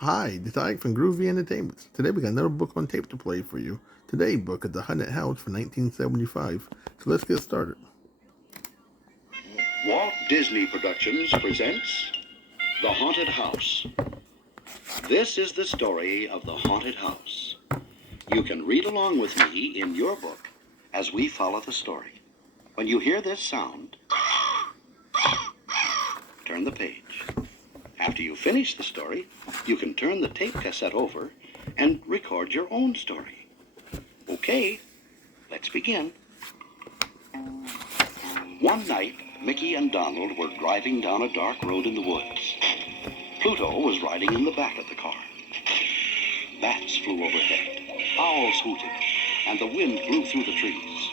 Hi, this is Ike from Groovy Entertainment. Today we got another book on tape to play for you. Today's book is The Haunted House from 1975. So let's get started. Walt Disney Productions presents The Haunted House. This is the story of the haunted house. You can read along with me in your book as we follow the story. When you hear this sound, turn the page. After you finish the story, you can turn the tape cassette over and record your own story. Okay, let's begin. One night, Mickey and Donald were driving down a dark road in the woods. Pluto was riding in the back of the car. Bats flew overhead, owls hooted, and the wind blew through the trees.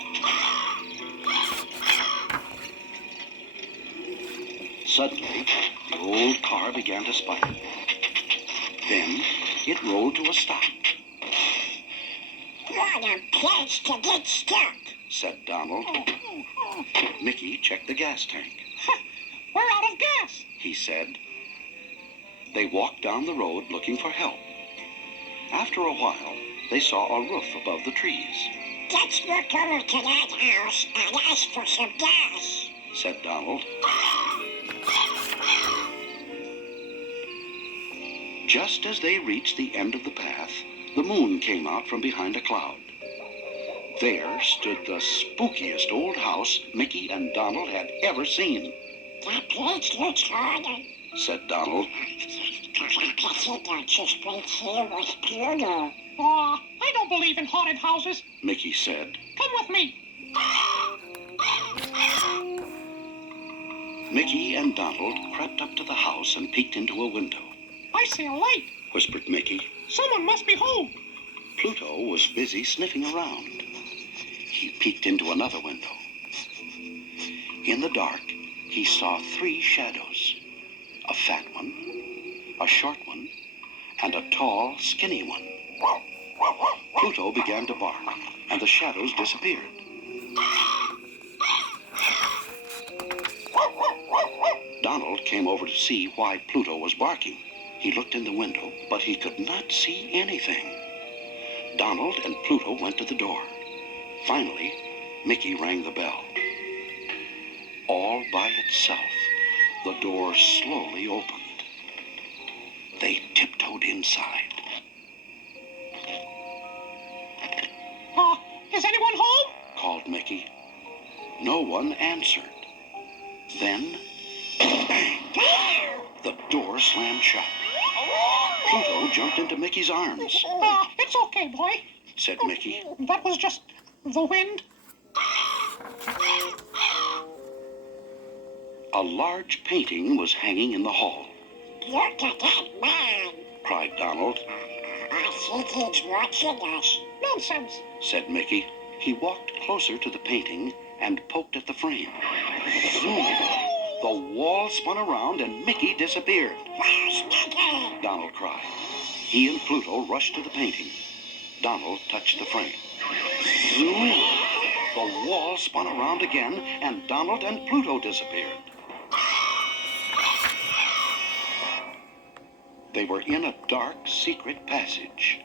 Suddenly, the old car began to sputter. Then, it rolled to a stop. What a place to get stuck, said Donald. Mickey checked the gas tank. We're out of gas, he said. They walked down the road looking for help. After a while, they saw a roof above the trees. Let's look over to that house and ask for some gas, said Donald. Just as they reached the end of the path, the moon came out from behind a cloud. There stood the spookiest old house Mickey and Donald had ever seen. That place looks haunted, said Donald. Don't you speak here with Pluto? I don't believe in haunted houses. Mickey said. Come with me. Mickey and Donald crept up to the house and peeked into a window. I see a light, whispered Mickey. Someone must be home. Pluto was busy sniffing around. He peeked into another window. In the dark, he saw 3 shadows. A fat one, a short one, and a tall, skinny one. Pluto began to bark, and the shadows disappeared. Donald came over to see why Pluto was barking. He looked in the window, but he could not see anything. Donald and Pluto went to the door. Finally, Mickey rang the bell. All by itself, the door slowly opened. They tiptoed inside. Is anyone home? called Mickey. No one answered. Then, bang! The door slammed shut. Pluto jumped into Mickey's arms. It's okay, boy, said Mickey. That was just the wind. A large painting was hanging in the hall. Look at that man, cried Donald. I think he's watching us. Nonsense, said Mickey. He walked closer to the painting and poked at the frame. Zoom! The wall spun around and Mickey disappeared. Where's Mickey? Donald cried. He and Pluto rushed to the painting. Donald touched the frame. Zoom! The wall spun around again and Donald and Pluto disappeared. They were in a dark, secret passage.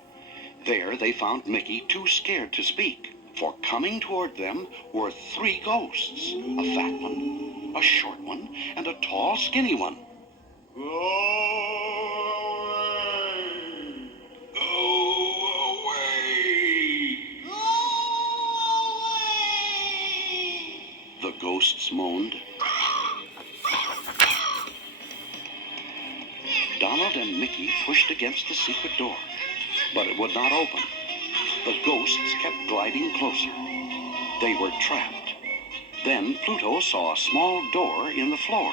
There they found Mickey too scared to speak, for coming toward them were 3 ghosts. A fat one, a short one, and a tall, skinny one. Go away! Go away! Go away! The ghosts moaned. Donald and Mickey pushed against the secret door, but it would not open. The ghosts kept gliding closer. They were trapped. Then Pluto saw a small door in the floor.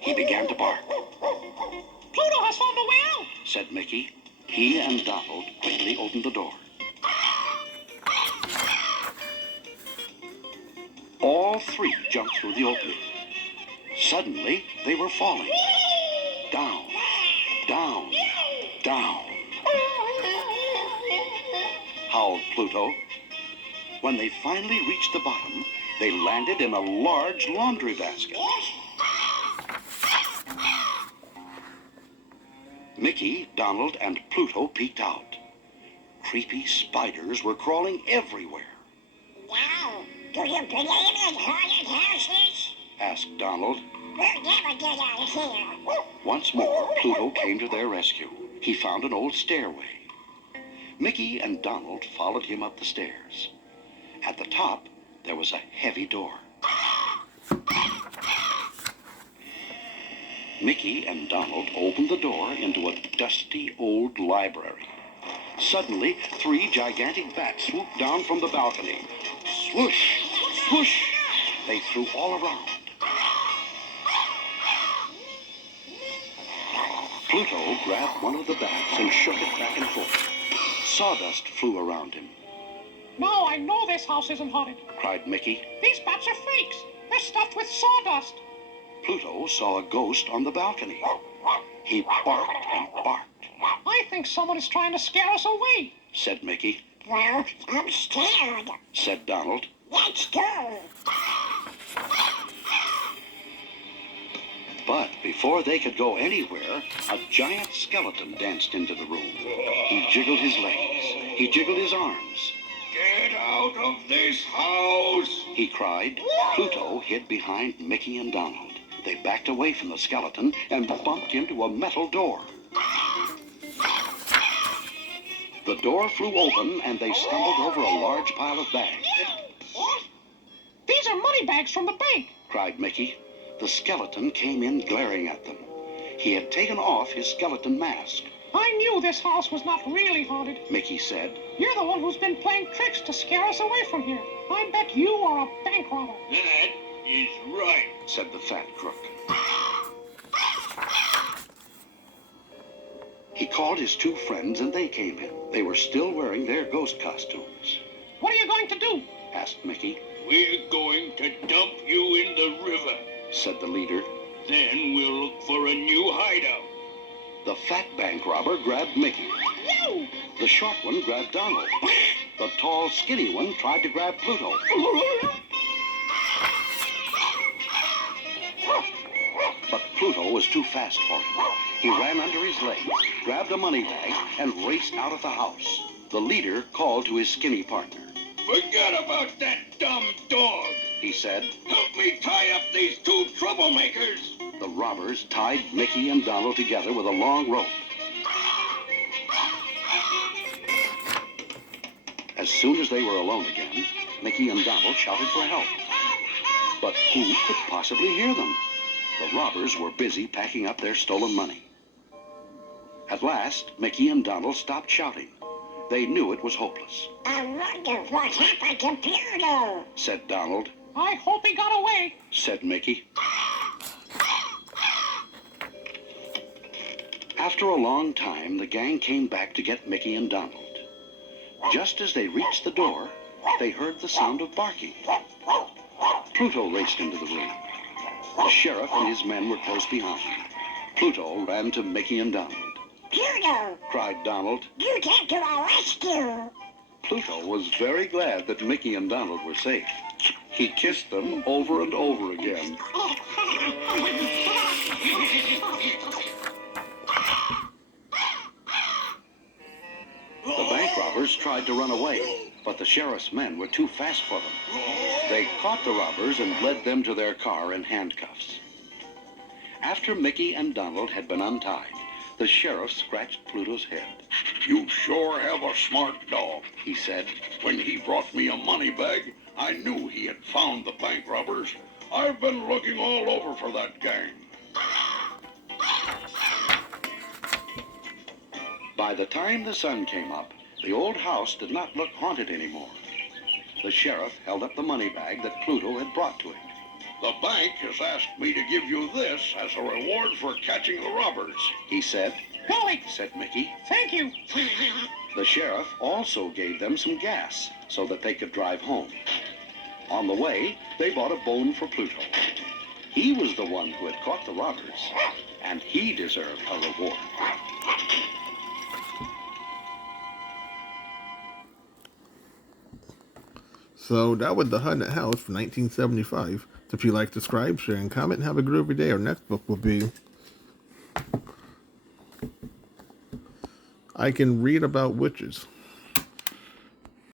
He began to bark. Pluto has found a way out, said Mickey. He and Donald quickly opened the door. All 3 jumped through the opening. Suddenly, they were falling. Down, down, down, howled Pluto. When they finally reached the bottom, they landed in a large laundry basket. Mickey, Donald, and Pluto peeked out. Creepy spiders were crawling everywhere. Now, do you believe in haunted houses? Asked Donald. We'll never get out of here. Once more, Pluto came to their rescue. He found an old stairway. Mickey and Donald followed him up the stairs. At the top, there was a heavy door. Mickey and Donald opened the door into a dusty old library. Suddenly, 3 gigantic bats swooped down from the balcony. Swoosh! Swoosh! They flew all around. Pluto grabbed one of the bats and shook it back and forth. Sawdust flew around him. Now I know this house isn't haunted. Cried Mickey. These bats are fakes. They're stuffed with sawdust. Pluto saw a ghost on the balcony. He barked and barked, I think someone is trying to scare us away. said Mickey. Well, I'm scared. Said Donald. Let's go. But before they could go anywhere, a giant skeleton danced into the room. He jiggled his legs. He jiggled his arms. Get out of this house! He cried. Pluto hid behind Mickey and Donald. They backed away from the skeleton and bumped into a metal door. The door flew open and they stumbled over a large pile of bags. These are money bags from the bank. Cried Mickey. The skeleton came in glaring at them. He had taken off his skeleton mask. I knew this house was not really haunted. Mickey said. You're the one who's been playing tricks to scare us away from here. I bet you are a bank robber. That is right. Said the fat crook. He called his 2 friends and they came in. They were still wearing their ghost costumes. What are you going to do? Asked Mickey. We're going to dump you in the river. Said the leader. Then we'll look for a new hideout. The fat bank robber grabbed Mickey. No! The short one grabbed Donald. The tall, skinny one tried to grab Pluto. But Pluto was too fast for him. He ran under his legs, grabbed a money bag, and raced out of the house. The leader called to his skinny partner. Forget about that dumb dog. He said. Help me tie up these 2 troublemakers. The robbers tied Mickey and Donald together with a long rope. As soon as they were alone again, Mickey and Donald shouted for help. But who could possibly hear them? The robbers were busy packing up their stolen money. At last, Mickey and Donald stopped shouting. They knew it was hopeless. I wonder what happened to Pluto. Said Donald. I hope he got away. Said Mickey. After a long time, the gang came back to get Mickey and Donald. Just as they reached the door, they heard the sound of barking. Pluto raced into the room. The sheriff and his men were close behind. Pluto ran to Mickey and Donald. Pluto, Cried Donald. you came to our rescue. Pluto was very glad that Mickey and Donald were safe. He kissed them over and over again. The bank robbers tried to run away, but the sheriff's men were too fast for them. They caught the robbers and led them to their car in handcuffs. After Mickey and Donald had been untied, the sheriff scratched Pluto's head. You sure have a smart dog. He said. When he brought me a money bag, I knew he had found the bank robbers. I've been looking all over for that gang. By the time the sun came up, the old house did not look haunted anymore. The sheriff held up the money bag that Pluto had brought to him. The bank has asked me to give you this as a reward for catching the robbers. He said. Golly, Said Mickey. thank you. The sheriff also gave them some gas so that they could drive home. On the way, they bought a bone for Pluto. He was the one who had caught the robbers, and he deserved a reward. So that was The Haunted House from 1975. So if you like, subscribe, share, and comment, and have a groovy day. Our next book will be I can read about witches.